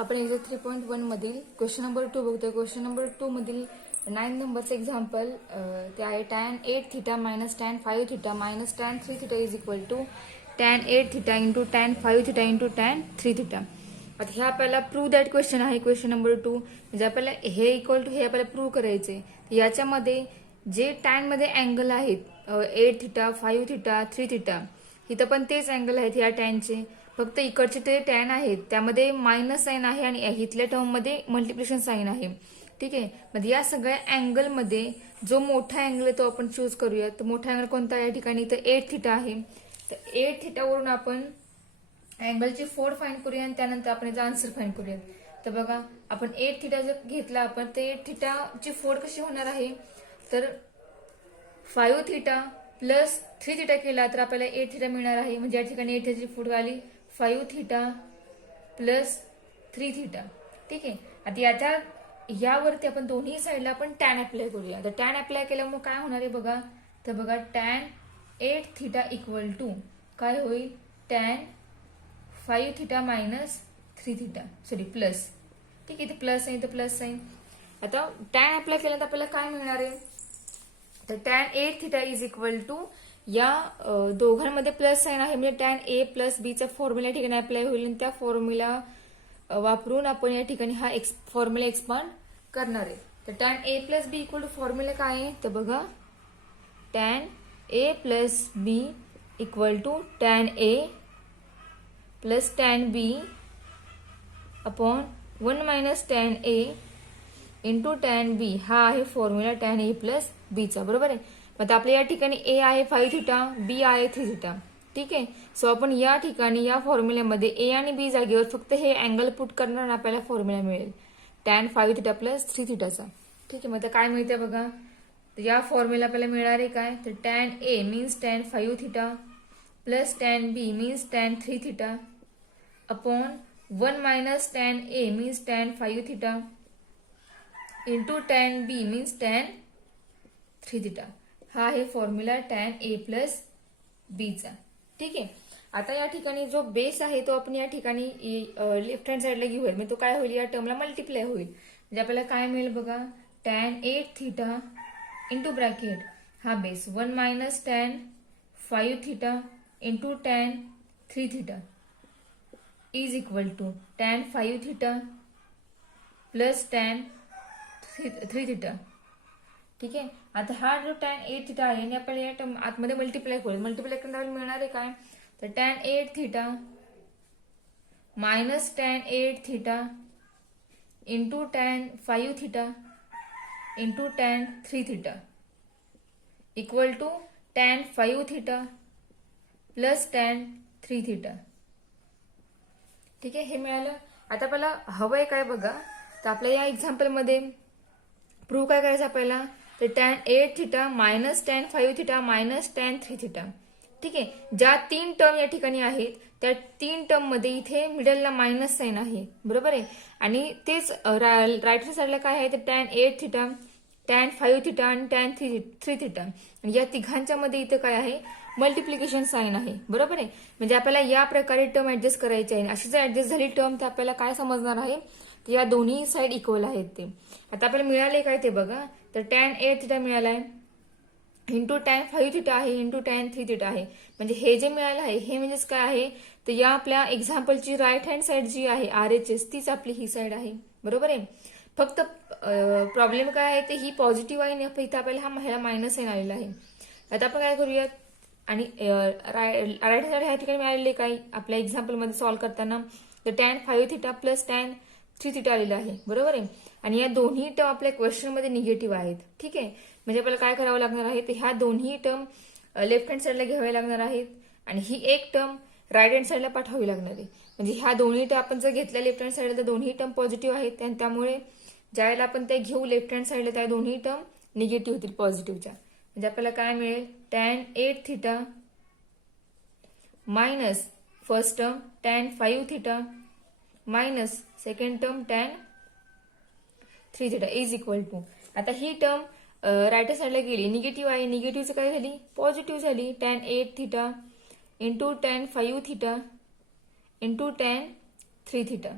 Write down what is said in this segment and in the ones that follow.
आपण एक्झाम 3.1 मधील question number 2 बघतोय. क्वेश्चन नंबर 2 मधील 9 नंबरचं एक्झाम्पल ते आहे tan 8 theta minus tan 5 theta minus tan 3 theta is equal to tan 8 theta into tan 5 theta into tan 3 theta. आता हे आपल्याला प्रूव्ह दॅट क्वेश्चन आहे क्वेश्चन नंबर 2. म्हणजे आपल्याला हे इक्वल टू हे आपल्याला प्रूव्ह करायचे. याच्यामध्ये जे tan मध्ये अँगल आहेत 8 थिटा 5 थिटा 3 थिटा इथं पण तेच अँगल आहेत या टॅनचे, फक्त इकडचे ते टॅन आहेत त्यामध्ये मायनस साइन आहे आणि इथल्या टर्म मध्ये मल्टिप्लिकेशन साइन आहे. ठीक आहे, म्हणजे या सगळ्या अँगल मध्ये जो मोठा अँगल आहे तो आपण चूज करूया. तर मोठा अँगल कोणता या ठिकाणी तर 8 थिटा आहे. तर 8 थिटा वरून आपण अँगलची फोड फाइंड करूया आणि त्यानंतर आपण याचा आन्सर फाइंड करूया. तर बघा, आपण 8 थिटा जर घेतला आपण तर 8 थिटाची फोड कशी होणार आहे तर 5 थिटा प्लस 3 थिटा केला तर आपल्याला 8 थिटा मिळणार आहे. म्हणजे या ठिकाणी 8 थिटाची फोड आली 5 थिटा प्लस 3 थिटा. ठीक आहे, आता यावरती आपण दोन्ही साईडला आपण टॅन अप्लाय करूया. तर टॅन अप्लाय केल्यामुळे काय होणार आहे बघा, तर बघा टॅन 8 थिटा इक्वल टू काय होईल tan 5 theta minus 3 theta sorry plus. ठीक आहे, ते प्लस आहे तर प्लस साईन. आता टॅन अप्लाय केल्यानंतर आपल्याला काय मिळणार आहे तर tan 8 theta is equal to या दोघांमध्ये प्लस साइन आहे म्हणजे tan a प्लस b चा फॉर्म्युला या ठिकाणी अप्लाय होईल आणि त्या फॉर्म्युला वापरून आपण या ठिकाणी हा फॉर्म्युला एक्सपांड करणार आहे. तर tan a plus b equal to formula काय आहे तर बघा tan a plus b equal to tan a plus tan b upon 1 minus tan a into tan b हा आहे formula tan a plus b चा. बरोबर आहे, मग आपल्या या ठिकाणी a आहे 5 थिटा b आहे 3 थिटा. ठीक आहे, सो आपण या ठिकाणी या फॉर्म्युल्यामध्ये a आणि b जागेवर फक्त हे अँगल पुट करणार आणि आपल्याला फॉर्म्युला मिळेल tan 5 थिटा प्लस 3 थिटाचा. ठीक आहे, मग काय मिळते बघा, तर या फॉर्म्युला आपल्याला मिळणार आहे काय तर tan a means tan 5 theta plus tan b means tan 3 theta upon 1 minus tan a means tan 5 theta into tan b means tan 3 theta. हा आहे formula tan a plus b चा. ठीक आहे, आता या ठिकाणी जो बेस आहे तो आपण या ठिकाणी लेफ्ट हँड साइडला घेऊया. म्हणजे तो काय होईल या टर्मला मल्टिप्लाय होईल. म्हणजे आपल्याला काय मिळेल बघा tan 8 थिटा इंटू ब्रॅकेट हा base 1 minus tan 5 theta into tan 3 theta is equal to tan 5 theta plus tan 3 theta. ठीक आहे, आता हा जो tan 8 थिटा आहे आणि आपल्याला या टर्म आतमध्ये मल्टिप्लाय होईल. मल्टिप्लाय करण्यावर मिळणार आहे काय तर tan 8 theta minus tan 8 theta into tan 5 theta into tan 3 theta equal to tan 5 theta plus tan 3 theta. ठीक आहे, हे मिळालं. आता आपल्याला हवंय काय बघा, तर आपल्या या एक्झाम्पल मध्ये प्रूव्ह काय करायचं आपल्याला तर tan 8 theta minus tan 5 theta minus tan 3 theta. ठीक आहे, ज्या 3 टर्म या ठिकाणी आहेत त्या 3 टर्म मध्ये इथे मिडलला मायनस साइन आहे. बरोबर आहे, आणि तेच राईट हँड साइडला काय आहे तर tan 8 थिटा tan 5 थिटा आणि tan 3 थिटा. आणि या तिघांच्या मध्ये इथं काय आहे मल्टिप्लिकेशन साइन आहे. बरोबर आहे, म्हणजे आपल्याला या प्रकारे टर्म ऍडजस्ट करायची आहे. अशी जर ऍडजस्ट झाली टर्म तर आपल्याला काय समजणार आहे तर या दोन्ही साइड इक्वल आहेत ते. आता आपल्याला मिळाले काय ते बघा, तर tan 8 थिटा मिळालाय इंटू tan 5 थिटा आहे इंटू tan 3 थिटा आहे. म्हणजे हे जे मिळालं आहे हे म्हणजेच काय आहे तर या आपल्या एक्झाम्पलची राईट हँड साइड जी आहे RHS तीच आपली ही साइड आहे. बरोबर आहे, फक्त प्रॉब्लेम काय आहे ते ही पॉझिटिव्ह आहे आणि इथं आपल्याला हा मायनस साइन आलेला आहे. आता आपण काय करूयात आणि राईट हँड साइड ह्या ठिकाणी मिळालेले काय आपल्या एक्झाम्पल मध्ये सॉल्व्ह करताना तर tan 5 theta plus tan 3 theta आलेला आहे. बरोबर आहे, आणि या दोन्ही टर्म आपल्या क्वेश्चन मध्ये निगेटिव्ह आहेत. ठीक आहे, म्हणजे आपल्याला काय करावं लागणार आहे तर ह्या दोन्ही टर्म लेफ्ट हँड साइडला घ्याव्या लागणार आहेत आणि ही एक टर्म राईट हँड साइडला पाठवावी लागणार आहे. म्हणजे ह्या दोन्ही टर्म आपण जर घेतल्या लेफ्ट हँड साइडला तर दोन्ही टर्म पॉझिटिव्ह आहेत आणि त्यामुळे ज्यावेळेला आपण ते घेऊ लेफ्ट हँड साइडला त्या दोन्ही टर्म निगेटिव्ह होतील पॉझिटिव्हच्या. म्हणजे आपल्याला काय मिळेल tan 8 theta minus first term tan 5 theta minus second term tan 3 theta is equal to. आता ही टर्म राईट साइडला गेली निगेटिव्ह आहे, निगेटिव्हचं काय झाली पॉझिटिव्ह झाली tan 8 theta into tan 5 theta into tan 3 theta.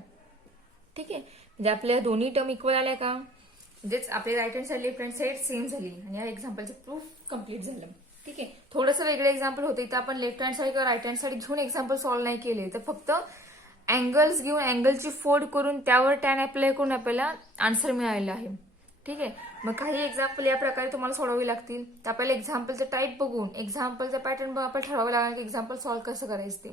ठीक आहे, म्हणजे आपल्या दोन्ही टर्म इक्वल आल्या का, म्हणजेच आपले right hand side left hand side same झाली आणि या एक्झाम्पलचं प्रूफ कम्प्लीट झालं. ठीक आहे, थोडंसं वेगळं एक्झाम्पल होतं, इथं आपण लेफ्ट हँड साईड किंवा राईट हँड साईड घेऊन एक्झाम्पल सॉल्व्ह नाही केले, तर फक्त अँगल्स घेऊन अँगलची फोल्ड करून त्यावर टॅन अप्लाय करून आपल्याला आन्सर मिळालेला आहे. ठीक आहे, मग काही एक्झाम्पल या प्रकारे तुम्हाला सोडवावी लागतील. तर आपल्याला एक्झाम्पलचं टाईप बघून एक्झाम्पलचा पॅटर्न बघून आपण ठरवावं लागणार की एक्झाम्पल सॉल्व्ह कसं करायचं ते.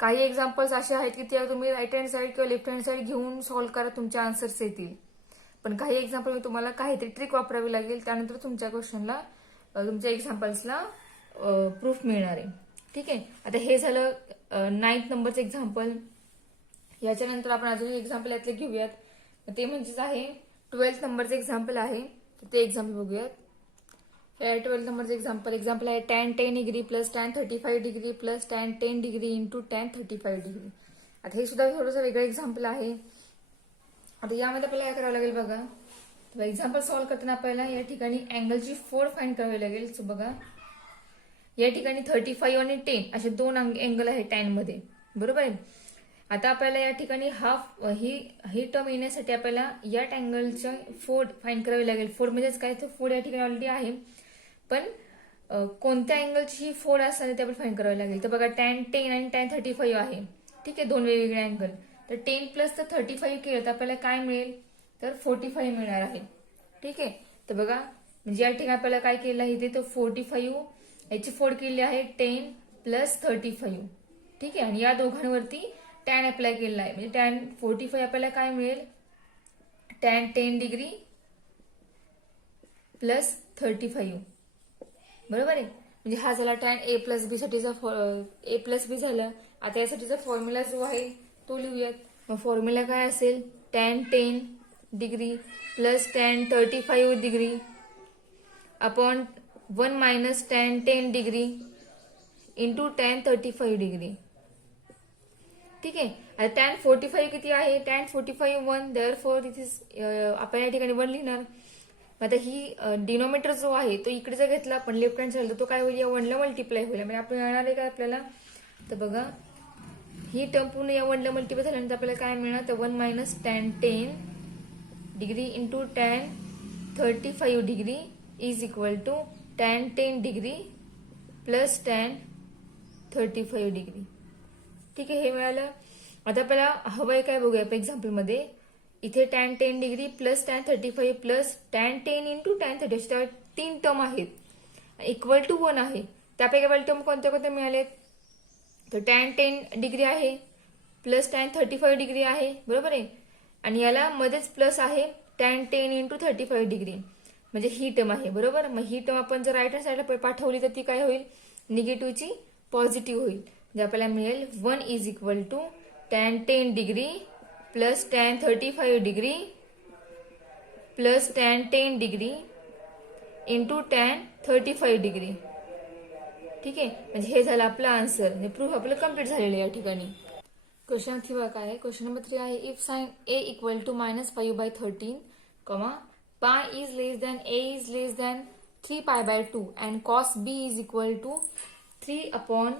काही एक्झाम्पल्स असे आहेत की ते तुम्ही राईट हँड साईड किंवा लेफ्ट हँड साईड घेऊन सॉल्व्ह करा, तुमचे आन्सर्स येतील. पण काही एक्झाम्पल मी तुम्हाला काहीतरी ट्रिक वापरावी लागेल, त्यानंतर तुमच्या क्वेश्चनला तुमच्या एक्झाम्पल्सला प्रूफ मिळणार आहे. ठीक आहे, आता हे झालं 9th नंबरचं एक्झाम्पल. याच्यानंतर आपण अजून एक्झाम्पल यातले घेऊयात, ते म्हणजेच आहे 12th नंबरचं एक्झाम्पल आहे. तर ते एक्झाम्पल बघूयात. हे 12th नंबरचं एक्झाम्पल आहे tan 10 degree plus tan 35 degree plus tan 10 degree into tan 35 degree. आता हे सुद्धा थोडंसं वेगळं एक्झाम्पल आहे. आता यामध्ये आपल्याला काय करावं लागेल बघा, तर एक्झाम्पल सॉल्व्ह करताना आपल्याला या ठिकाणी अँगलची फोल्ड फाइंड करावी लागेल. सो बघा, या ठिकाणी 35 आणि 10 असे दोन अँगल आहे tan मध्ये, बरोबर आहे. आता आपल्याला या ठिकाणी हाफ ही टर्म येण्यासाठी आपल्याला या अँगलच्या फोल्ड फाइंड करावी लागेल. फोल्ड म्हणजेच काय, तर फोल्ड या ठिकाणी ऑलरेडी आहे, पण कोणत्या अँगलची ही फोल्ड असणार ते आपण फाइंड करावी लागेल. तर बघा tan 10 आणि tan 35 आहे. ठीक आहे, दोन वेगवेगळे अँगल. तर 10 प्लस तर 35 केलं तर आपल्याला काय मिळेल, तर 45 मिळणार आहे. ठीक आहे, तर बघा म्हणजे या ठिकाणी आपल्याला काय केलं आहे इथे, तर 45 याची फोल्ड केली आहे 10 प्लस 35. ठीक आहे, आणि या दोघांवरती टॅन अप्लाय केलेला आहे, म्हणजे tan 45 आपल्याला काय मिळेल, tan 10 डिग्री प्लस 35, बरोबर आहे. म्हणजे हा झाला tan a प्लस बी साठीचा a प्लस बी झालं. आता यासाठीचा फॉर्म्युला जो आहे तो लिहूयात. मग फॉर्म्युला काय असेल, tan 10 degree plus tan 35 degree upon 1 minus tan 10 degree into tan 35 degree. ठीक आहे, आता tan 45 किती आहे, tan 45 1, देअरफॉर आपण या ठिकाणी 1 लिहिणार. आता ही डिनोमिनेटर जो आहे तो इकडे जर घेतला आपण लेफ्ट हँड साईड, तर तो काय होईल, या 1 ला मल्टिप्लाय होईल. म्हणजे आपण येणार आहे काय आपल्याला, तर बघा ही टर्म पूर्ण या 1 ला मल्टिप्लाय झाल्यानंतर आपल्याला काय मिळणार, तर 1 minus tan 10 degree into tan 35 degree is equal to tan 10 degree plus tan 35 degree. ठीक आहे, हे मिळालं. आता आपल्याला हवंय काय बघूया आपण एक्झाम्पल मध्ये. इथे tan 10 degree plus tan 35 plus tan 10 into tan 30, त्या 3 टर्म आहेत, इक्वल टू 1 आहे. त्यापैकी आपल्याला टर्म कोणत्या कोणत्या मिळालेत, तर tan 10 डिग्री आहे प्लस tan 35 डिग्री आहे, बरोबर आहे. आणि याला मध्येच प्लस आहे tan 10 इंटू 35 डिग्री, म्हणजे ही टर्म आहे, बरोबर. मग ही टर्म आपण जर राईट हँड साईडला पाठवली तर ती काय होईल, निगेटिव्हची पॉझिटिव्ह होईल. म्हणजे आपल्याला मिळेल 1 is equal to tan 10 degree plus tan 35 degree plus tan 10 degree into tan 35 degree. ठीक आहे, म्हणजे हे झालं आपलं आन्सर, म्हणजे प्रूफ आपलं कम्प्लीट झालेलं आहे या ठिकाणी. क्वेश्चन 3 बघा काय आहे, क्वेश्चन नंबर 3 आहे, if sine a equal to -5/13, pi is less than a is less than 3π/2 and cos b is equal to 3/5,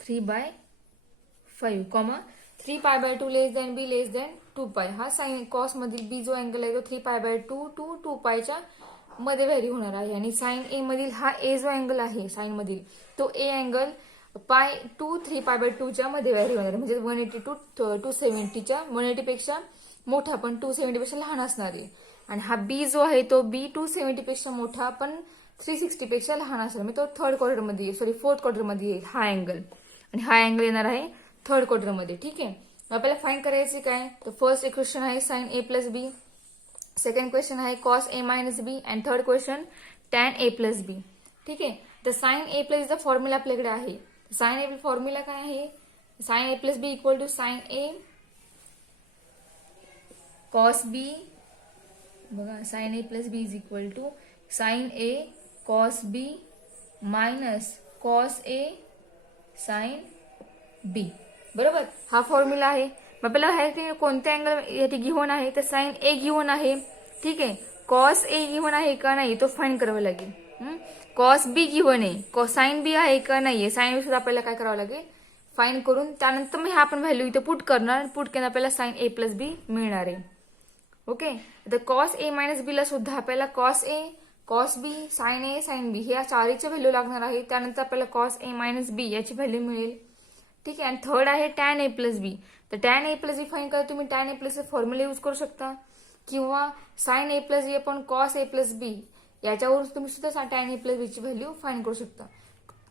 3/5, 3π/2 less than b लेस दॅन 2π. हा साइन कॉस मधील b जो अँगल आहे तो 3π/2 टू 2π मध्ये व्हॅरी होणार आहे. आणि साइन ए मधील हा ए जो अँगल आहे साइन मधील, तो ए अँगल पाय टू 3π/2 मध्ये व्हॅरी होणार आहे. म्हणजे 180 टू 270 180 पेक्षा मोठा पण 270 पेक्षा लहान असणार आहे. आणि हा बी जो आहे तो बी 270 पेक्षा मोठा पण 360 पेक्षा लहान असणार, म्हणजे तो थर्ड क्वार्टर मध्ये येईल, सॉरी फोर्थ क्वार्टर मध्ये येईल हा अँगल. आणि हा अँगल येणार आहे थर्ड क्वार्टर मध्ये. ठीक आहे, आपल्याला फाइंड करायचे काय, तर फर्स्ट इक्वेशन आहे sine A plus B, second question आहे cos A minus B, and third question tan A plus B. ठीक आहे, तर साइन ए प्लस चा फॉर्म्युला आपल्याकडे आहे. साइन ए फॉर्म्युला काय आहे, sine A plus B equal to sine A cos B. बघा sine A plus B is equal to sine A cos B minus cos A sine B, बरोबर. हा formula आहे. मग आपल्याला कोणते अँगल याची गिव्हन आहे, तर साइन ए गिव्हन आहे. ठीक आहे, कॉस ए गिव्हन आहे का नाही तो फाइंड करावा लागेल. कॉस बी गिव्हन आहे, साइन बी आहे का नाहीये, साइन बी सुद्धा आपल्याला काय करावं लागेल, फाईन करून त्यानंतर मग ह्या आपण व्हॅल्यू इथे पुट करणार. पुट केलं आपल्याला साइन ए प्लस बी मिळणार आहे. ओके, तर कॉस ए मायनस बी ला सुद्धा आपल्याला cos A, cos B, sign A, sine बी ह्या चारीचे व्हॅल्यू लागणार आहे. त्यानंतर आपल्याला कॉस ए मायनस बी याची व्हॅल्यू मिळेल. ठीक आहे, आणि थर्ड आहे टॅन ए प्लस बी. तर tan A plus B find करा तुम्ही tan A plus formula use करू शकता, किंवा साइन ए प्लस बी आपण कॉस ए प्लस बी याच्यावरून तुम्ही सुद्धा टॅन ए प्लस बी ची व्हॅल्यू फाईन करू शकता.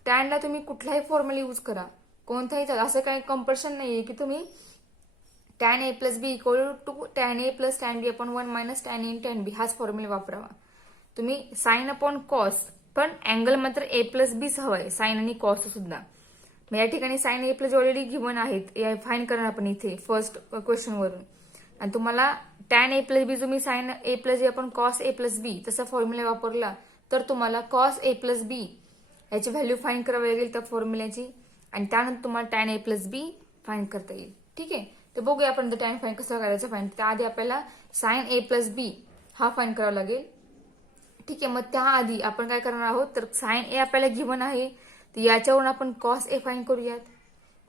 टॅनला तुम्ही कुठलाही फॉर्म्युला यूज करा, कोणताही, असं काही कंपल्शन नाहीये की तुम्ही tan A plus B equal to tan A plus tan B upon 1 minus tan A tan B हाच फॉर्म्युला वापरावा. तुम्ही साइन अपॉन कॉस, पण अँगल मात्र ए प्लस बीच हवाय, साइन आणि कॉस सुद्धा. मग या ठिकाणी sine A plus already given आहेत, फाईन करणार आपण इथे फर्स्ट क्वेश्चन वरून. आणि तुम्हाला टॅन ए प्लस बी तुम्ही साइन ए प्लस बी आपण कॉस ए प्लस बी तसा फॉर्म्युला वापरला तर तुम्हाला कॉस ए प्लस बी याची व्हॅल्यू फाईन करावी लागेल त्या फॉर्म्युल्याची, आणि त्यानंतर तुम्हाला tan A plus B find करता येईल. ठीक आहे, तर बघूया आपण टॅन फाईन कसं करायचं फाईन. त्याआधी आपल्याला साइन ए प्लस बी हा फाईन करावा लागेल. ठीक आहे, मग त्याआधी आपण काय करणार आहोत, तर साइन ए आपल्याला गिव्हन आहे, तर याच्यावरून आपण कॉस ए फाईन करूयात.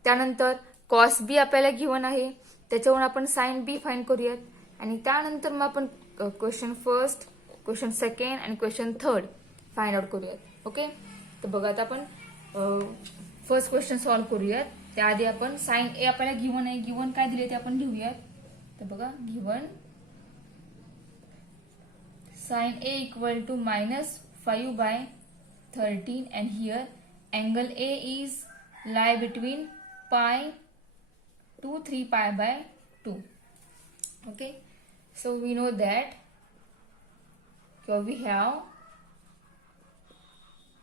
त्यानंतर कॉस बी आपल्याला गिव्हन आहे, त्याच्यावरून आपण साइन बी फाईन करूयात. आणि त्यानंतर मग आपण क्वेश्चन फर्स्ट, क्वेश्चन सेकंड आणि क्वेश्चन थर्ड फाइंड आउट करूयात. ओके, तर बघा आता आपण फर्स्ट क्वेश्चन सॉल्व्ह करूयात. त्याआधी आपण साइन ए आपल्याला गिव्हन आहे, गिव्हन काय दिले ते आपण लिहूयात. तर बघा, given sine A equal to -5/13 and here angle A is lie between pi to 3π/2. Okay, so we know that we have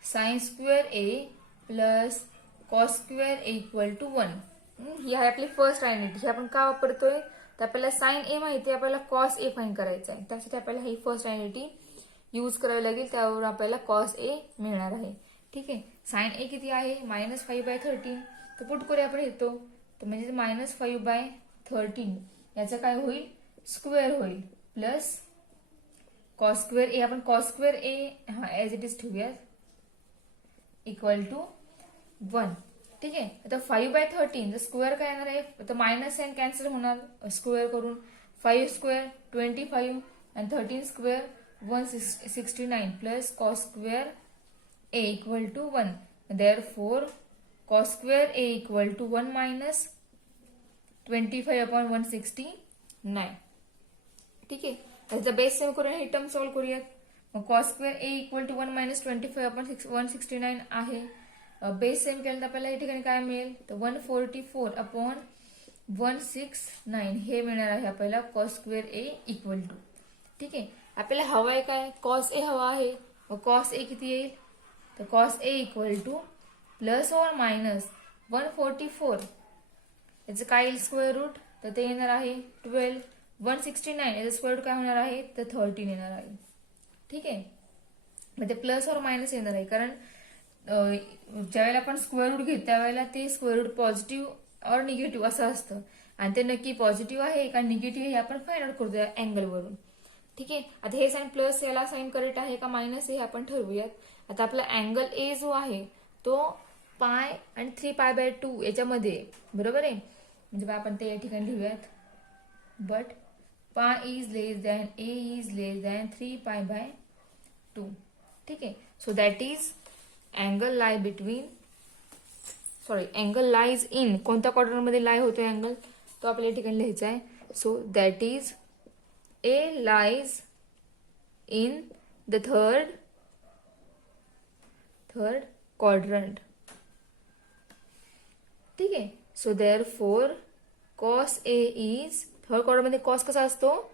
sin square A plus cos square A equal to 1. ही आहे आपली first identity. ही आपण का वापरतोय, तर आपल्याला sign ए माहिती आहे, आपल्याला कॉस ए फाईन करायचं आहे. त्यासाठी आपल्याला ही फर्स्ट आयडेंटिटी यूज करावी लागेल, त्यावर आपल्याला कॉस ए मिळणार आहे. ठीक आहे, साइन ए किती आहे -5/13, तर पुट करूया आपण येतो. तर म्हणजे -5/13 याचं काय होईल, स्क्वेअर होईल, प्लस कॉस स्क्वेअर ए, आपण कॉस स्क्वेअर ए हा एज इट इज ठेवूयात, इक्वल टू 1. ठीक आहे, आता 5/13 जर स्क्वेअर काय येणार आहे, तर मायनस साइन कॅन्सल होणार स्क्वेअर करून. 5 स्क्वेअर 25 आणि 13 square 169 plus cos square A equal to 1. Therefore cos square A equal to 1 minus 25/169. ठीक आहे, त्याचा बेस सेम करून ही टर्म सॉल्व्ह करूयात. मग cos square A equal to 1 minus 25/169 आहे. बेस सेम केलं तर आपल्याला या ठिकाणी काय मिळेल, तर 144/169 हे मिळणार आहे आपल्याला cos square A equal to. ठीक आहे, आपल्याला हवा आहे काय, कॉस ए हवा आहे. मग कॉस ए किती येईल, तर cos A equal two plus or minus 144 याचं काय येईल स्क्वेअर रूट, तर ते येणार आहे 12. 169 याचं स्क्वेअर रूट काय होणार आहे, तर 13 येणार आहे. ठीक आहे, मग ते प्लस और मायनस येणार आहे, कारण ज्यावेळेला आपण स्क्वेअर रूट घेतो त्यावेळेला ते स्क्वेअर रूट पॉझिटिव्ह और निगेटिव्ह असं असतं, आणि ते नक्की पॉझिटिव्ह आहे का निगेटिव्ह हे आपण फाइंड आउट करतो अँगल वरून. ठीक आहे, आता हे साइन प्लस याला साइन करेक्ट आहे का मायनस हे आपण ठरवूयात. आता आपला अँगल ए जो आहे तो पाय आणि 3π/2 याच्यामध्ये, बरोबर आहे, म्हणजे आपण ते या ठिकाणी लिहूयात. But pi is less than A is less than 3π/2. ठीक आहे, so that is angle lie between, angle lies in, कोणत्या क्वाड्रंटमध्ये लाय होतोय अँगल तो आपल्या ठिकाणी लिहायचा आहे. So that is a lies in the third quadrant. ठीक आहे, so therefore cos A is, third quadrant मध्ये कॉस कसा असतो,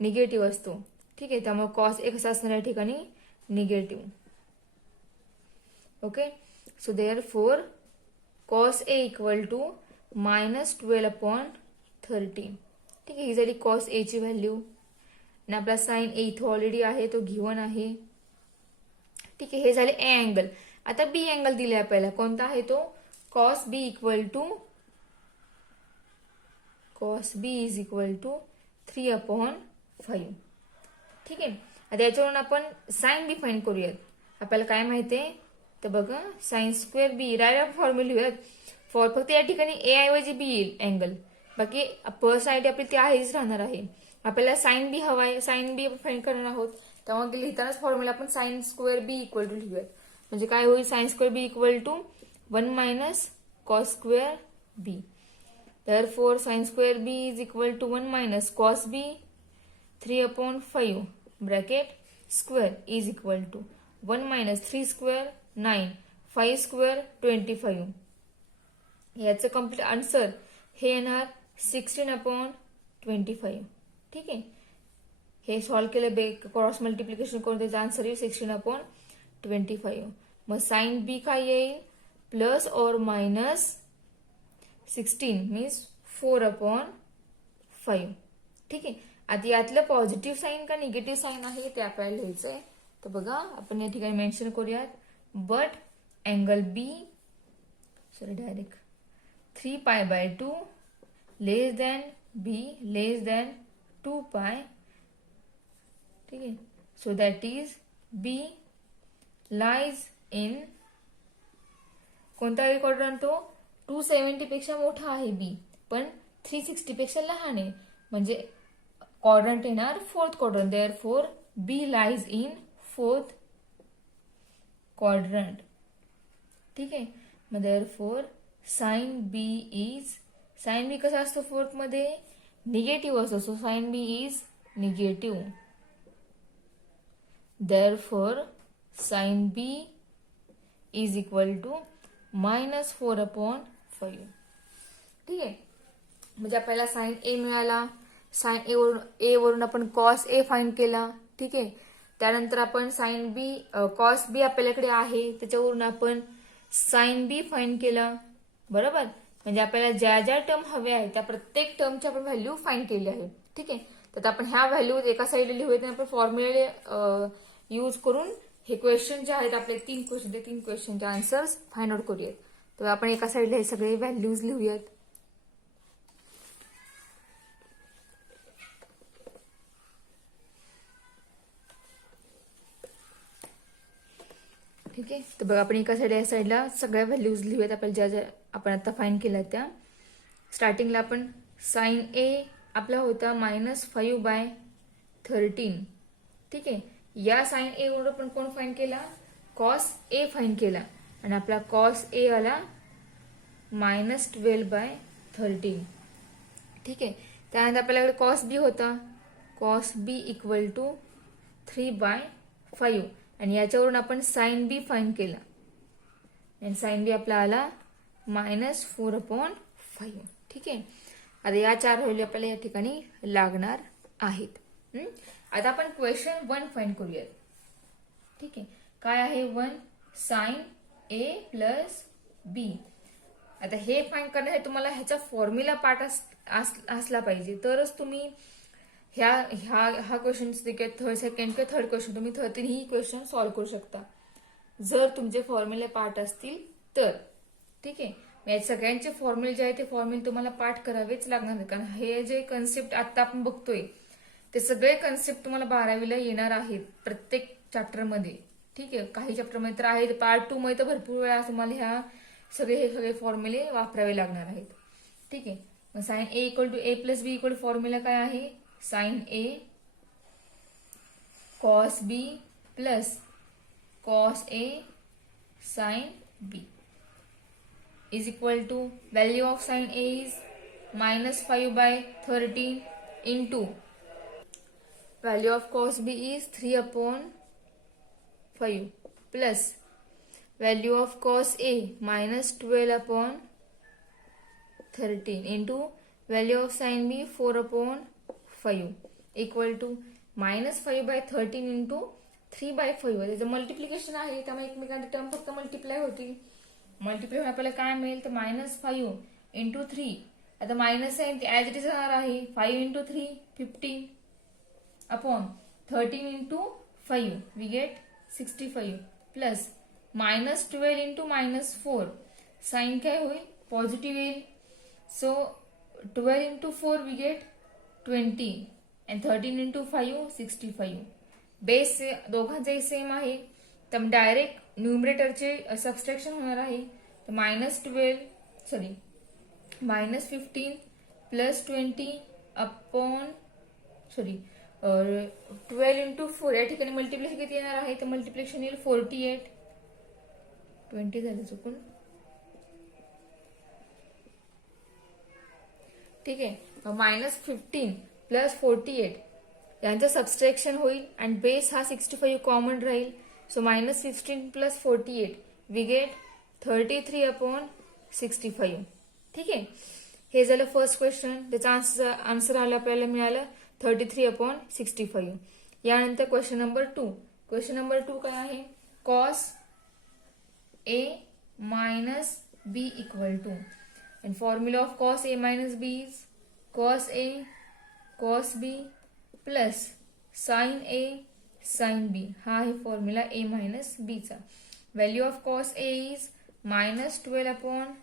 निगेटिव्ह असतो. ठीक आहे, त्यामुळे कॉस ए कसा असणार या ठिकाणी, negative. Okay, so therefore cos A equal to -12/13. ठीक आहे, ही झाली कॉस ए ची व्हॅल्यू. आणि आपला साइन ए इथं ऑलरेडी आहे, तो गिव्हन आहे. ठीक आहे, हे झाले ए अँगल. आता बी अँगल दिले आपल्याला, कोणता आहे तो, cos B equal to, cos B is equal to 3/5. ठीक आहे, आता याच्यावरून आपण साइन बी फाइंड करूयात. आपल्याला काय माहितीये, तर बघा साइन स्क्वेअर बी, डायरेक्ट फॉर्म्युला लिहूयात. फक्त या ठिकाणी ए ऐवजी बी येईल अँगल, बाकी अप्पर साईड आपली ती आहेच राहणार आहे. आपल्याला साइन बी हवा आहे, साइन बी फाइंड करणार आहोत, त्यामुळे लिहितानाच फॉर्म्युला आपण sine square B equal to लिहूयात. म्हणजे काय होईल, sine square B equal to 1 minus cos square B. Therefore sin square b is equal to 1 minus cos b 3/5 bracket square is equal to 1 minus 3 square 9 5 square 25. याचं complete answer हे येणार 16/25. ठीक आहे, हे सॉल्व्ह केलं क्रॉस मल्टिप्लिकेशन करून त्याचा answer येईल 16/25. मग साइन बी काय येईल, प्लस और मायनस 16 मीन्स 4/5. ठीक आहे, आता यातलं पॉझिटिव्ह साईन का निगेटिव्ह साईन आहे ते आपल्याला लिहायचंय. तर बघा आपण या ठिकाणी मेन्शन करूयात, but angle B direct 3π/2 less than B less than 2π. ठीक आहे, so that is B lies in कोणता क्वाड्रंट, तो 270 पेक्षा मोठा आहे बी, पण 360 पेक्षा लहान आहे, म्हणजे क्वाड्रंट येणार fourth quadrant. Therefore B lies in fourth quadrant. ठीक आहे, मग therefore sine B is, sine B कसा असतो फोर्थ मध्ये, निगेटिव्ह असतो, so sine B is negative. Therefore sine B is equal to -4/5. ठीक आहे, म्हणजे आपल्याला साइन ए मिळाला, साइन ए वरून आपण कॉस ए फाइंड केला. ठीक आहे, त्यानंतर आपण साइन बी कॉस बी आपल्याकडे आहे, त्याच्यावरून आपण साइन बी फाइंड केला. बरोबर, म्हणजे आपल्याला ज्या ज्या टर्म हव्या आहेत त्या प्रत्येक टर्मची आपण व्हॅल्यू फाइंड केली आहे. ठीक आहे, तर आपण ह्या व्हॅल्यू एका साईडला लिहूयात आणि आपण फॉर्म्युले यूज करून हे क्वेश्चन जे आहेत आपले 3 क्वेश्चन, ते 3 क्वेश्चनचे आन्सर्स फाइंड आउट करूयात. तर आपण एका साईडला हे सगळे व्हॅल्यूज लिहूयात. ठीक आहे, तर बघा आपण एका साईड या साईडला सगळ्या व्हॅल्यूज लिहूयात आपल्याला ज्या ज्या आपण आता फाइंड केल्या त्या. स्टार्टिंगला आपण साइन ए आपला होता -5/13. ठीक आहे, या साइन ए वरून आपण कोण फाइंड केला, कॉस ए फाइंड केला, आणि आपला कॉस ए आला -12/13. ठीक आहे, त्यानंतर आपल्याकडे कॉस बी होता, कॉस बी इक्वल टू 3/5, आणि याच्यावरून आपण साइन बी फाइंड केला, आणि साइन बी आपला आला -4/5. ठीक आहे, आता या 4 व्हॅल्यू आपल्याला या ठिकाणी लागणार आहेत. आता आपण क्वेश्चन 1 फाइंड करूयात. ठीक आहे, काय आहे 1, साइन ए प्लस बी. आता हे फाइंड करण्यासाठी तुम्हाला ह्याचा फॉर्म्युला पार्ट असला पाहिजे, तरच तुम्ही हा क्वेश्चन सेकंड किंवा थर्ड क्वेश्चन तुम्ही तिन्ही क्वेश्चन सॉल्व्ह करू शकता, जर तुमचे फॉर्म्युले पार्ट असतील तर. ठीक आहे, या सगळ्यांचे फॉर्म्युले जे आहे ते फॉर्म्युले तुम्हाला पाठ करावेच लागणार आहे, कारण हे जे कन्सेप्ट आता आपण बघतोय ते सगळे कन्सेप्ट तुम्हाला 12वीला येणार आहेत प्रत्येक चॅप्टरमध्ये. ठीक आहे, काही चॅप्टरमध्ये तर आहे, पार्ट 2 मध्ये तर भरपूर वेळा तुम्हाला हे सगळे फॉर्म्युले वापरावे लागणार आहेत. ठीक आहे, मग sine A equal to A plus B equal formula काय आहे, sine A cos B plus cos A sine B is equal to value of sin A is -5/13 into value of cos B is 3/5 plus value of cos A -12/13 into value of sin B 4/5 equal to -5/13 into 3/5. त्याचं multiplication आहे, त्यामुळे एकमेकांची term फक्त multiply होतील. Multiply आपल्याला काय मिळेल तर -5 इंटू 3. आता मायनस आहे ते ऍज इट इज राहणार आहे, 5 into 3 15 upon 13 into 5 we get 65 plus -12 into -4 sign काय होईल पॉझिटिव्ह येईल, so 12 into 4 we get 20 and 13 into 5 65. Base दोघांचाही सेम आहे, तर डायरेक्ट न्यूमरेटरचे सबस्ट्रॅक्शन होणार आहे. तर -12 sorry -15 plus 20 upon sorry 12 into 4 या ठिकाणी मल्टिप्लिकेशन किती येणार आहे तर मल्टिप्लिकेशन येईल 48 20 झालं चुकून ठीक आहे -15 प्लस 48 यांचं सबस्ट्रॅक्शन होईल आणि बेस हा 65 कॉमन राहील so -15 plus 48 we get 33 upon 65 ठीक आहे हे झालं फर्स्ट क्वेश्चन त्याचा आन्सर आला आपल्याला मिळालं 33 अपॉन 65 यानंतर क्वेश्चन नंबर 2 काय आहे cos a minus b equal to and formula of cos a minus b is cos a cos b plus sin a sin b हा आहे फॉर्म्युला a minus b चा value of cos a is -12 upon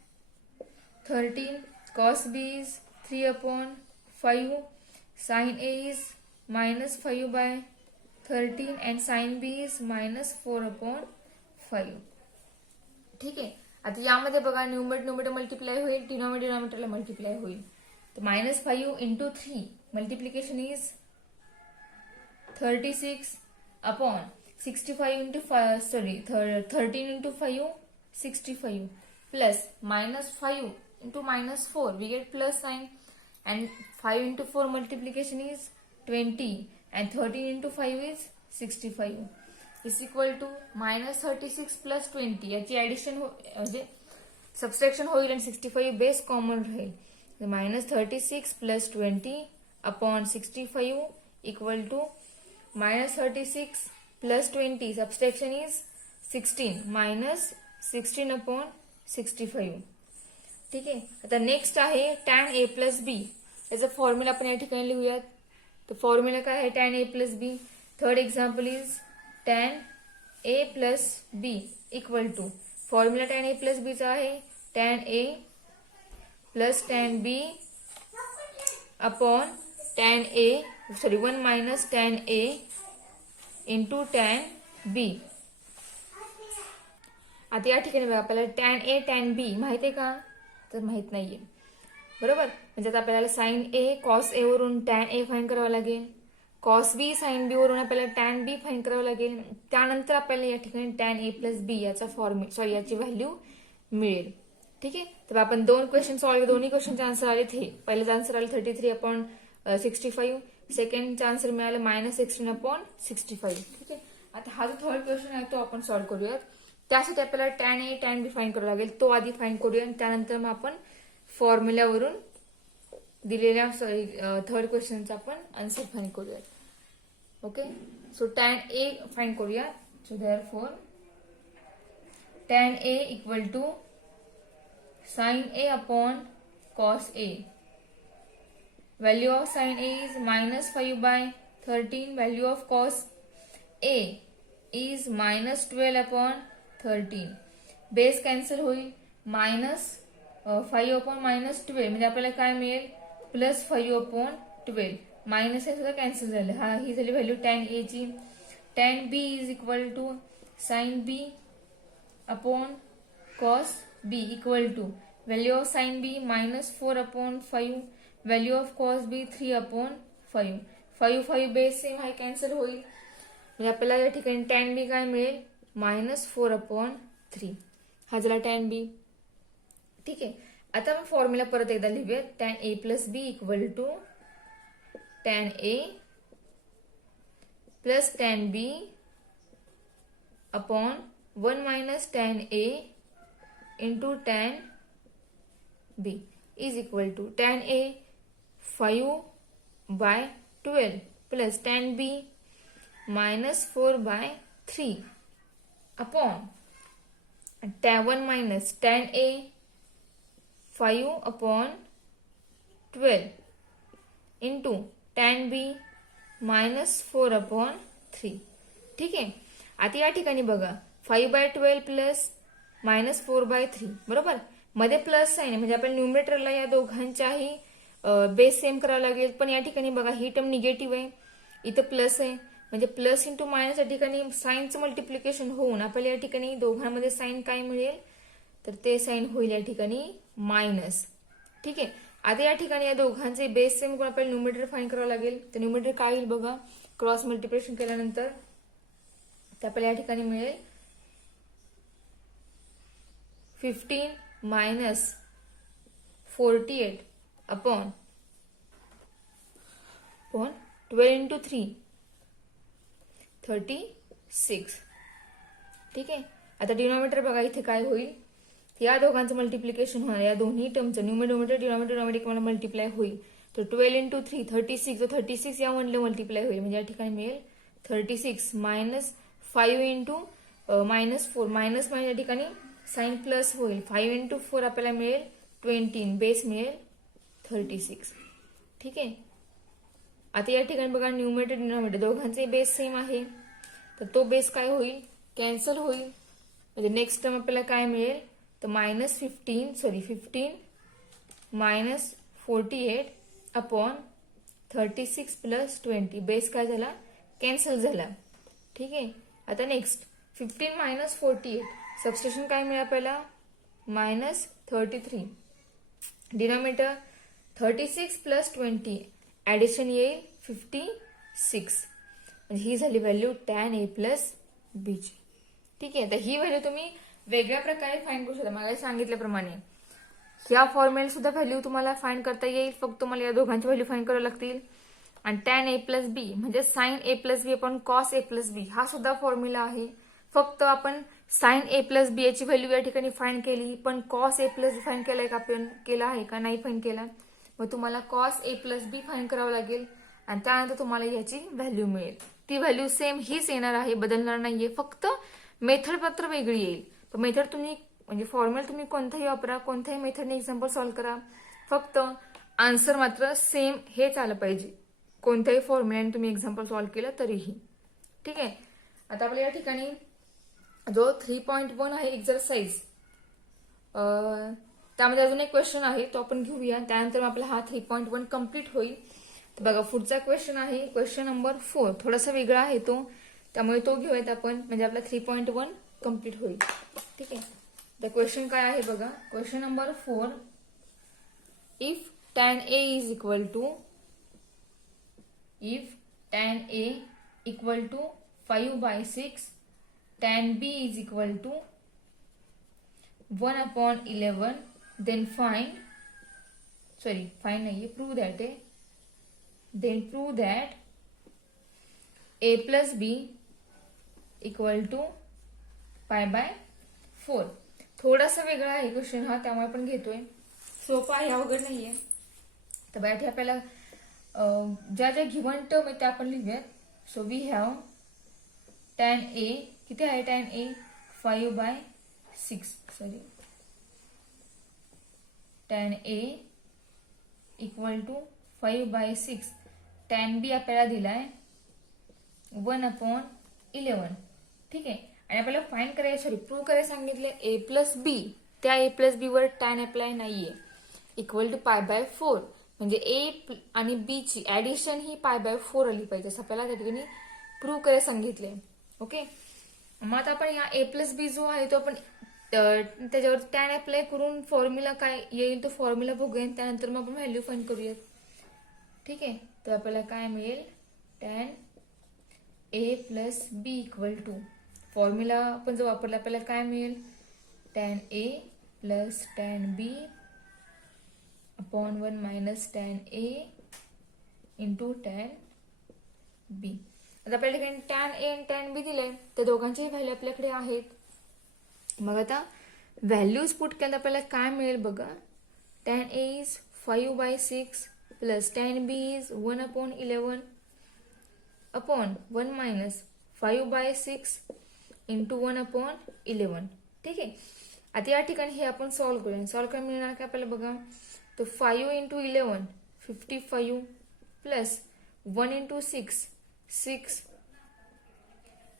13 cos b is 3 upon 5 sin a is -5 by 13 and sin b is -4 upon 5 ठीक आहे आता यामध्ये बघा numerator multiply होईल डिनॉमिनेटरला multiply होईल तर -5 into 3 multiplication is 36 upon 65 into 13 into 5 65 plus -5 into -4 we get plus sign and 5 into 4 multiplication is 20 and 13 into 5 is 65 is equal to -36 plus 20 याची addition म्हणजे सबस्ट्रॅक्शन होईल आणि 65 बेस कॉमन राहील -36 plus 20 upon 65 equal to -36 plus 20 subtraction is 16 minus 16 upon 65 ठीक आहे आता next आहे tan a plus b याचा फॉर्म्युला आपण या ठिकाणी लिहूयात तर फॉर्म्युला काय आहे tan a plus b third example is tan a plus b equal to formula tan a plus b चा आहे tan a plus tan b upon tan a 1 minus tan a into tan b आता या ठिकाणी बघा आपल्याला tan a tan b माहित आहे का तर माहित नाहीये बरोबर म्हणजे आता आपल्याला sin a cos a वरून tan a फाइंड करावं लागेल cos b sin b वरून आपल्याला tan b फाइंड करावं लागेल त्यानंतर आपल्याला या ठिकाणी tan a plus b याचा याची व्हॅल्यू मिळेल ठीक आहे तर आपण दोन क्वेश्चन सॉल्व्ह दोन्ही क्वेश्चनचे आन्सर आले हे पहिलेच आन्सर आलं 33 अपॉन 65 सेकंडचा आन्सर मिळालं -16 अपॉन 65 ठीक आहे आता हा जो थर्ड क्वेश्चन आहे तो आपण सॉल्व्ह करूयात त्यासाठी आपल्याला tan a tan b find करावा लागेल तो आधी फाइंड करूया आणि त्यानंतर मग आपण फॉर्म्युल्यावरून दिलेल्या थर्ड क्वेश्चनचा आपण आन्सर फाइंड करूयात okay so tan a find करूया so therefore tan a equal to sin a upon cos a value of sin a is -5 by 13 value of cos a is -12 upon 13 base cancel होईल -5 upon -12 म्हणजे आपल्याला काय मिळेल +5 upon 12 minus हे सुद्धा cancel झालं हा ही झाली व्हॅल्यू tan a ची tan b is equal to sin b upon cos b equal to value of sin b -4 upon 5 value of cos b 3 upon 5 5 base same आहे कॅन्सल होईल म्हणजे आपल्याला या ठिकाणी tan b काय मिळेल -4 upon 3 हा झाला tan b ठीक आहे आता आपण फॉर्म्युला परत एकदा लिहूया tan a plus b equal to tan a plus tan b upon 1 minus tan a into tan b is equal to tan a 5 by 12 plus tan b -4 by 3 upon tan 1 minus tan a 5 upon 12 into tan b -4 upon 3 ठीक आहे आता या ठिकाणी बघा 5 by 12 plus -4 by 3 बरोबर मध्ये plus sign म्हणजे आपण न्यूमरेटरला या दोघांच्याही बेस सेम करावा लागेल पण या ठिकाणी बघा ही टर्म निगेटिव्ह आहे इथं प्लस आहे म्हणजे प्लस इंटू मायनस या ठिकाणी साइनचं मल्टिप्लिकेशन होऊन आपल्याला या ठिकाणी दोघांमध्ये साइन काय मिळेल तर ते साइन होईल या ठिकाणी मायनस. ठीक आहे. आता या ठिकाणी या दोघांचे बेस सेम करून आपल्याला न्यूमरेटर फाइंड करावं लागेल. तर न्यूमरेटर काय येईल बघा, क्रॉस मल्टिप्लिकेशन केल्यानंतर तर आपल्याला या ठिकाणी मिळेल 15 मायनस 48 अपॉन 12 इंटू 3 36. ठीक आहे. आता डिनॉमिनेटर बघा इथे काय होईल, या दोघांचं मल्टिप्लिकेशन होणार, या दोन्ही टर्मचं न्यूमरेटर डिनॉमिनेटर मला मल्टिप्लाय होईल. तर 12 इंटू 3 36, 36 या म्हणलं मल्टिप्लाय होईल, म्हणजे या ठिकाणी मिळेल 36 मायनस 5 इंटू -4 मायनस या ठिकाणी साइन प्लस होईल. 5 इंटू 4 आपल्याला मिळेल 20, बेस मिळेल 36. ठीक आहे. आता या ठिकाणी बघा न्यूमरेटर डिनॉमिनेटर दोघांचे बेस सेम आहे, तर तो बेस काय होईल, कॅन्सल होईल. म्हणजे नेक्स्ट टर्म आपल्याला काय मिळेल, तर -15 मायनस 48 अपॉन 36 प्लस 20, बेस काय झाला, कॅन्सल झाला. ठीक आहे. आता नेक्स्ट 15 मायनस 48 सबस्टिट्यूशन काय मिळेल आपल्याला, -33. डिनॉमिनेटर 36 प्लस 20 ऍडिशन येईल 56. म्हणजे ही झाली value tan A plus B ची. ठीक आहे. तर ही व्हॅल्यू तुम्ही वेगळ्या प्रकारे फाइंड करू शकता. मला सांगितल्याप्रमाणे या फॉर्म्युला सुद्धा व्हॅल्यू तुम्हाला फाइंड करता येईल, फक्त तुम्हाला या दोघांची व्हॅल्यू फाइंड करावी लागतील. आणि tan A प्लस बी म्हणजे साइन A प्लस बी आपण कॉस A प्लस बी हा सुद्धा फॉर्म्युला आहे. फक्त आपण साइन A प्लस बी याची व्हॅल्यू या ठिकाणी फाइंड केली, पण cos A plus B find केलाय का, आपण केला आहे का, नाही फाइंड केला. मग तुम्हाला cos A plus B find करावं लागेल आणि त्यानंतर तुम्हाला याची व्हॅल्यू मिळेल. ती व्हॅल्यू सेम हीच येणार आहे, बदलणार नाहीये, फक्त मेथड मात्र वेगळी येईल. पण मेथड तुम्ही म्हणजे फॉर्म्युला तुम्ही कोणताही वापरा, कोणत्याही मेथडने एक्झाम्पल सॉल्व्ह करा, फक्त आन्सर मात्र सेम हेच आलं पाहिजे, कोणत्याही फॉर्म्युल्याने तुम्ही एक्झाम्पल सॉल्व्ह केलं तरीही. ठीक आहे. आता आपल्या या ठिकाणी जो 3.1 आहे एक्झरसाइज, त्यामध्ये अजून एक क्वेश्चन आहे, तो आपण घेऊया, त्यानंतर आपला हा 3.1 कम्प्लीट होईल. तर बघा पुढचा क्वेश्चन आहे क्वेश्चन नंबर 4, थोडासा वेगळा आहे तो, त्यामुळे तो घेऊयात आपण, म्हणजे आपला 3.1 कम्प्लीट होईल. ठीक आहे. तर क्वेश्चन काय आहे बघा, question number 4, if tan A is equal to 5/6, tan B is equal to 1/11, then prove that A plus B equal to π/4. थोडासा वेगळा आहे क्वेश्चन हा, त्यामुळे आपण घेतोय, सोपा आहे, अवघड नाहीये. तर बैठे आपल्याला ज्या ज्या गिव्हन टर्म आहेत त्या आपण लिहूयात. So we have tan A, किती आहे tan A, 5/6, tan A equal to 5/6, tan B आपल्याला दिलाय 1/11. ठीक आहे. आणि आपल्याला फाइंड करायचं, प्रूव्ह करायला सांगितले A प्लस बी, त्या A प्लस बी वर tan अप्लाय नाहीये, इक्वल टू π/4, म्हणजे A आणि B ची ऍडिशन ही π/4 आली पाहिजे, असं आपल्याला त्या ठिकाणी प्रूव्ह करायला सांगितले. ओके. मग आता आपण या A प्लस बी जो आहे तो आपण त्याच्यावर tan अप्लाय करून फॉर्म्युला काय येईल तो फॉर्म्युला बघूया, त्यानंतर मग आपण व्हॅल्यू फाइंड करूयात. ठीक आहे. तर आपल्याला काय मिळेल, tan A plus B equal to, formula आपण जो वापरला आपल्याला काय मिळेल, tan A plus tan B upon 1 minus tan A into tan B. आता आपल्या ठिकाणी tan A आणि tan B दिले, त्या दोघांचीही व्हॅल्यू आपल्याकडे आहेत. मग आता व्हॅल्यूज पुट केल्या आपल्याला काय मिळेल बघा, tan A is 5/6 plus tan B is 1/11 upon 1 minus 5/6 into 1/11. ठीक आहे. आता या ठिकाणी हे आपण सॉल्व्ह करूया. सॉल्व्ह काय मिळणार काय आपल्याला बघा, तो 5 into 11 55 plus 1 into 6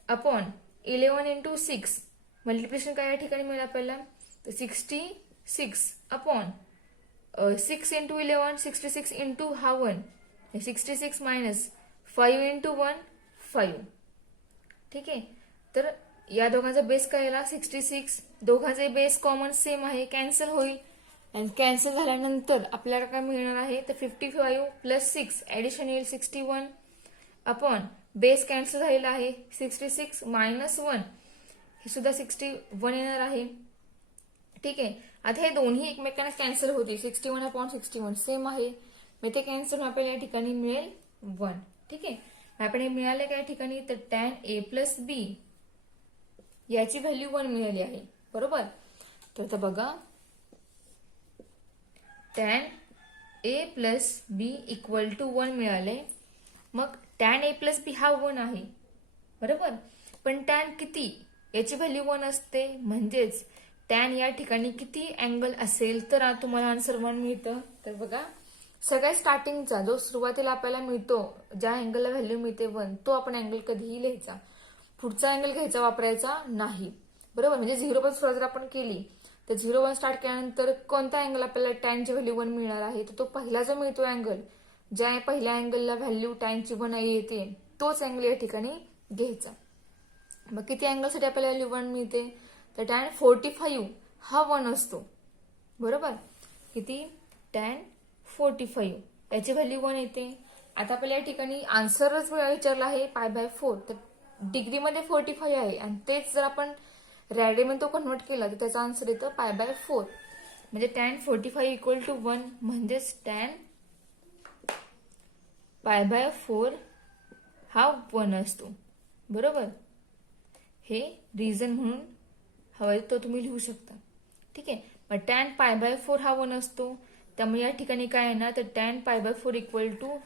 upon 11 into 6, multiplication काय या ठिकाणी मिळेल आपल्याला, तर 66 अपॉन 6 इंटू 11 66 इंटू हा 1, 66 मायनस 5 इंटू 1 5. ठीक आहे. तर या दोघांचा बेस काय आला 66, दोघांचे बेस कॉमन सेम आहे, कॅन्सल होईल, आणि कॅन्सल झाल्यानंतर आपल्याला काय मिळणार आहे तर 55 प्लस 6 ऍडिशन येईल 61 अपॉन बेस कॅन्सल झालेला आहे 66 मायनस 1 हे सुद्धा 61 येणार आहे. ठीक आहे. आता हे दोन्ही एकमेकांना कॅन्सल होतील 61 अपॉन 61 सेम आहे. मग ते कॅन्सल आपल्याला या ठिकाणी मिळेल 1. ठीक आहे. आपण हे मिळाले काय ठिकाणी तर tan a प्लस बी याची व्हॅल्यू 1 मिळाली आहे. बरोबर. तर आता बघा tan a plus B equal to 1 मिळाले. मग tan a प्लस बी हा 1 आहे. बरोबर. पण tan किती याची व्हॅल्यू 1 असते म्हणजेच tan या ठिकाणी किती अँगल असेल तर तुम्हाला आन्सर 1 मिळतं. तर बघा सगळ्यात स्टार्टिंगचा जो सुरुवातीला आपल्याला मिळतो ज्या अँगलला व्हॅल्यू मिळते 1 तो आपण अँगल कधीही लिहायचा. पुढचा अँगल घ्यायचा वापरायचा नाही. बरोबर. म्हणजे 0 पासून सुरुवात जर आपण केली तर 0 स्टार्ट केल्यानंतर कोणता अँगल आपल्याला tan ची व्हॅल्यू 1 मिळणार आहे तर तो पहिला जो मिळतो अँगल ज्या पहिल्या अँगलला व्हॅल्यू tan ची 1 येते तोच अँगल या ठिकाणी घ्यायचा. मग किती अँगलसाठी आपल्याला व्हॅल्यू 1 मिळते तर tan 45 हा 1 असतो. बरोबर. किती tan 45 याची व्हॅल्यू 1 येते. आता आपल्याला या ठिकाणी आन्सरच विचारला आहे π/4 तर डिग्रीमध्ये 45 आहे आणि तेच जर आपण रॅडियनमध्ये तो कन्व्हर्ट केला तर त्याचा आन्सर येतं π/4 म्हणजे tan 45 इक्वल टू 1 म्हणजेच tan π/4 हा 1 असतो. बरोबर. हे रिझन म्हणून हवंय तो तुम्ही लिहू शकता. ठीक आहे. मग tan π/4 हा 1 असतो त्यामुळे या ठिकाणी काय आहे ना तर tan π/4 इक्वल टू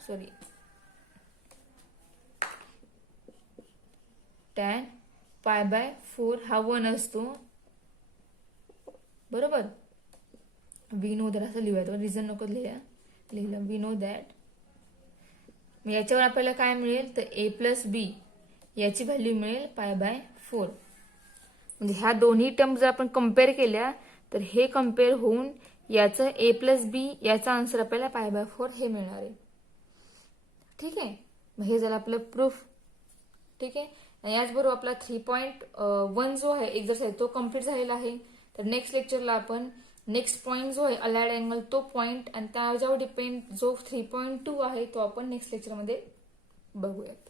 tan π/4 हा 1 असतो. बरोबर. वी नो दॅट असं लिहूया रिझन नको लिहिलं वी नो दॅट. मग याच्यावर आपल्याला काय मिळेल तर a प्लस बी याची व्हॅल्यू मिळेल π/4. म्हणजे ह्या दोन्ही टर्म जर आपण कम्पेअर केल्या तर हे कम्पेअर होऊन याचं a प्लस बी याचा आन्सर आपल्याला π/4 हे मिळणार आहे. ठीक आहे. मग हे झालं आपलं प्रूफ. ठीक आहे. आणि याचबरोबर आपला 3.1 जो आहे एक्झरसाइज तो कम्प्लीट झालेला आहे. तर नेक्स्ट लेक्चरला आपण नेक्स्ट पॉईंट जो आहे अलाइड अँगल तो पॉईंट आणि त्याच्यावर डिपेंड जो 3.2 आहे तो आपण नेक्स्ट लेक्चरमध्ये बघूयात.